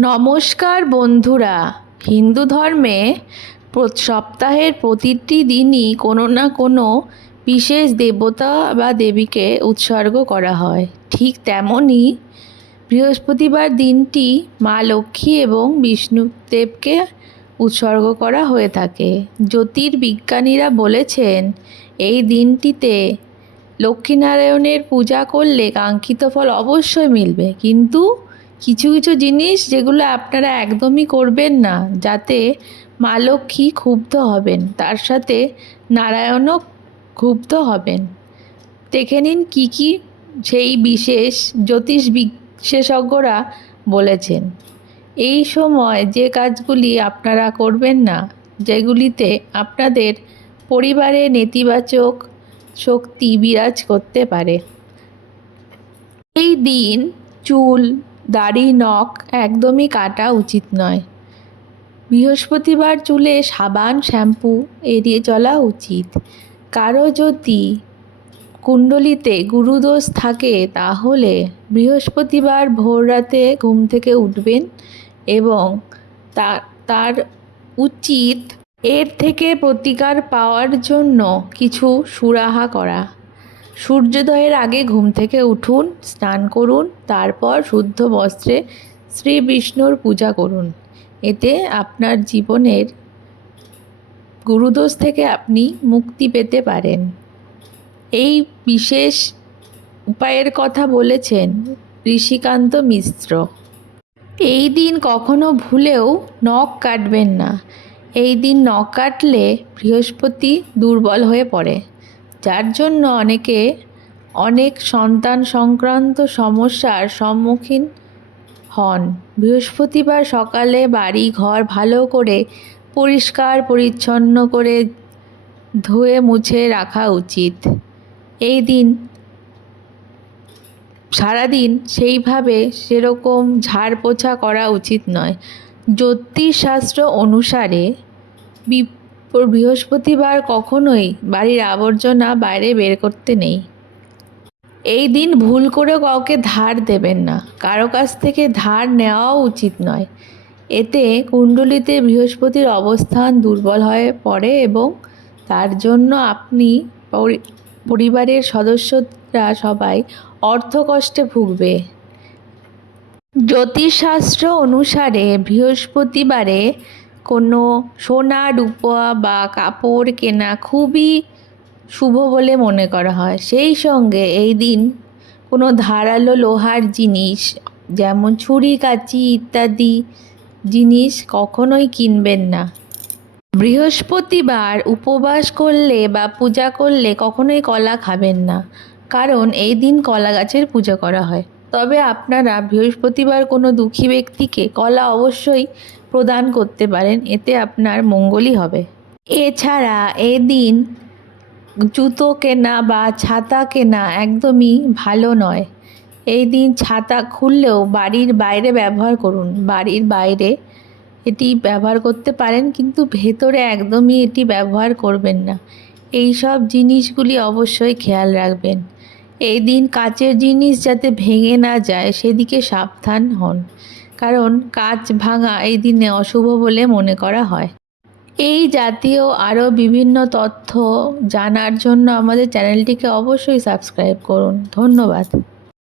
নমস্কার বন্ধুরা। হিন্দু ধর্মে সপ্তাহের প্রতিটি দিনই কোনো না কোনো বিশেষ দেবতা বা দেবীকে উৎসর্গ করা হয়। ঠিক তেমনই বৃহস্পতিবার দিনটি মা লক্ষ্মী এবং বিষ্ণুদেবকে উৎসর্গ করা হয়ে থাকে। জ্যোতির্বিজ্ঞানীরা বলেছেন, এই দিনটিতে লক্ষ্মীনারায়ণের পূজা করলে কাঙ্ক্ষিত ফল অবশ্যই মিলবে। কিন্তু কিছু কিছু জিনিস যেগুলো আপনারা একদমই করবেন না, যাতে মা লক্ষ্মী ক্ষুব্ধ হবেন। তার সাথে নারায়ণও ক্ষুব্ধ হবেন। দেখে নিন কী কী সেই বিশেষ জ্যোতিষ বিশেষজ্ঞরা বলেছেন। এই সময় যে কাজগুলি আপনারা করবেন না, যেগুলিতে আপনাদের পরিবারে নেতিবাচক শক্তি বিরাজ করতে পারে। এই দিন চুল দাড়ি, নখ একদমই কাটা উচিত নয়। বৃহস্পতিবার চুলে সাবান, শ্যাম্পু এড়িয়ে চলা উচিত। কারও যদি কুণ্ডলিতে গুরুদোষ থাকে, তাহলে বৃহস্পতিবার ভোর রাতে ঘুম থেকে উঠবেন এবং তার উচিত এর থেকে প্রতিকার পাওয়ার জন্য কিছু সুরাহা করা। সূর্যোদয়ের আগে ঘুম থেকে উঠুন, স্নান করুন, তারপর শুদ্ধ বস্ত্রে শ্রী বিষ্ণুর পূজা করুন। এতে আপনার জীবনের গুরুদোষ থেকে আপনি মুক্তি পেতে পারেন। এই বিশেষ উপায়ের কথা বলেছেন ঋষিকান্ত মিশ্র। এই দিন কখনো ভুলেও নখ কাটবেন না। এই দিন নখ কাটলে বৃহস্পতি দুর্বল হয়ে পড়ে। যার জন্য অনেকে অনেক সন্তান সংক্রান্ত সমস্যার সম্মুখীন হন। বৃহস্পতিবার সকালে বাড়ি ঘর ভালো করে পরিষ্কার, পরিচ্ছন্ন করে ধুয়ে মুছে রাখা উচিত। এই দিন, সারাদিন সেইভাবে সেরকম ঝাড় পোছা করা উচিত নয়। জ্যোতিষশাস্ত্র অনুসারে বৃহস্পতিবার কখনোই বাড়ির আবর্জনা বাইরে বের করতে নেই। এই দিন ভুল করে কাউকে ধার দেবেন না। কারও কাছ থেকে ধার নেওয়াও উচিত নয়। এতে কুণ্ডলিতে বৃহস্পতির অবস্থান দুর্বল হয়ে পড়ে এবং তার জন্য আপনি পরি- পরিবারের সদস্যরা সবাই অর্থকষ্টে ভুগবে। জ্যোতিষশাস্ত্র অনুসারে বৃহস্পতিবারে কোনো সোনা, রূপা বা কাপড় কেনা খুবই শুভ বলে মনে করা হয়। সেই সঙ্গে এই দিন কোনো ধারালো লোহার জিনিস, যেমন ছুরি, কাঁচি ইত্যাদি জিনিস কখনোই কিনবেন না। বৃহস্পতিবার উপবাস করলে বা পূজা করলে কখনোই কলা খাবেন না, কারণ এই দিন কলা গাছের পূজা করা হয়। তবে আপনারা বৃহস্পতিবার কোনো দুঃখী ব্যক্তিকে কলা অবশ্যই প্রদান করতে পারেন, এতে আপনার মঙ্গলই হবে। এছাড়া এদিন জুতো কেনা বা ছাতা কেনা একদমই ভালো নয়। এই দিন ছাতা খুললেও বাড়ির বাইরে ব্যবহার করুন। বাড়ির বাইরে এটি ব্যবহার করতে পারেন, কিন্তু ভেতরে একদমই এটি ব্যবহার করবেন না। এই সব জিনিসগুলি অবশ্যই খেয়াল রাখবেন। এই দিন কাচের জিনিস যাতে ভেঙে না যায়, সেদিকে সাবধান হন। কারণ কাচ ভাঙা এই দিনে অশুভ বলে মনে করা হয়। এই জাতীয় আরও বিভিন্ন তথ্য জানার জন্য আমাদের চ্যানেলটিকে অবশ্যই সাবস্ক্রাইব করুন। ধন্যবাদ।